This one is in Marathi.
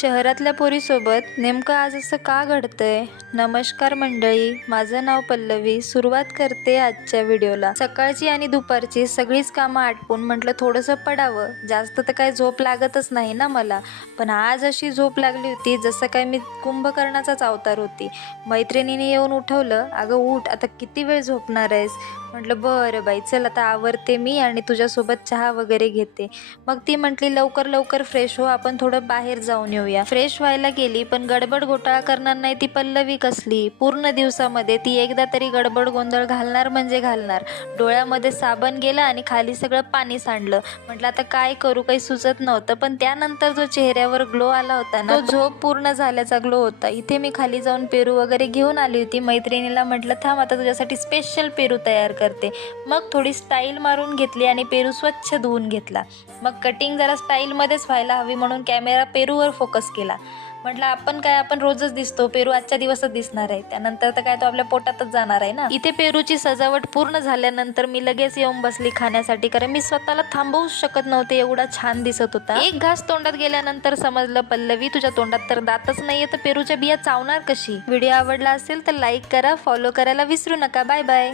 शहरातल्या पोरीसोबत नेमकं आज असं का घडतंय? नमस्कार मंडळी, माझं नाव पल्लवी. सुरुवात करते आजच्या व्हिडिओला. सकाळची आणि दुपारची सगळीच कामं आटपून म्हटलं थोडंसं पडावं. जास्त तर काय झोप लागतच नाही ना मला, पण आज अशी झोप लागली होती जसं काय मी कुंभकर्णाचाच अवतार होती. मैत्रिणीने येऊन उठवलं, अगं उठ, आता किती वेळ झोपणार आहेस? म्हटलं बरं बाई, चल आता आवरते मी आणि तुझ्यासोबत चहा वगैरे घेते. मग ती म्हटली लवकर लवकर फ्रेश हो, आपण थोडं बाहेर जाऊन येऊया. फ्रेश व्हायला गेली, पण गडबड घोटाळा करणार नाही ती पल्लवी कसली. पूर्ण दिवसामध्ये ती एकदा तरी गडबड गोंधळ घालणार म्हणजे घालणार. डोळ्यामध्ये साबण गेला आणि खाली सगळं पाणी सांडलं. म्हटलं आता काय करू, काही सुचत नव्हतं, पण त्यानंतर जो चेहऱ्यावर ग्लो आला होता ना, तो झोप पूर्ण झाल्याचा ग्लो होता. इथे मी खाली जाऊन पेरू वगैरे घेऊन आली होती. मैत्रिणीला म्हटलं थांब, आता तुझ्यासाठी स्पेशल पेरू तयार करते. मग थोडी स्टाईल मारून घेतली आणि पेरू स्वच्छ धुवून घेतला. मग कटिंग जरा स्टाईलमध्येच व्हायला हवी म्हणून कॅमेरा पेरूवर फोकस केला. म्हटलं आपण रोजच दिसतो, पेरू आजच्या दिवसच दिसणार आहे, त्यानंतर तर काय तो आपल्या पोटातच जाणार आहे ना. इथे पेरूची सजावट पूर्ण झाल्यानंतर मी लगेच येऊन बसली खाण्यासाठी, कारण मी स्वतःला थांबवूच शकत नव्हते, एवढा छान दिसत होता. एक घास तोंडात गेल्यानंतर समजलं, पल्लवी तुझ्या तोंडात तर दातच नाहीये, तर पेरूच्या बिया चावणार कशी? व्हिडिओ आवडला असेल तर लाईक करा, फॉलो करायला विसरू नका. Bye bye.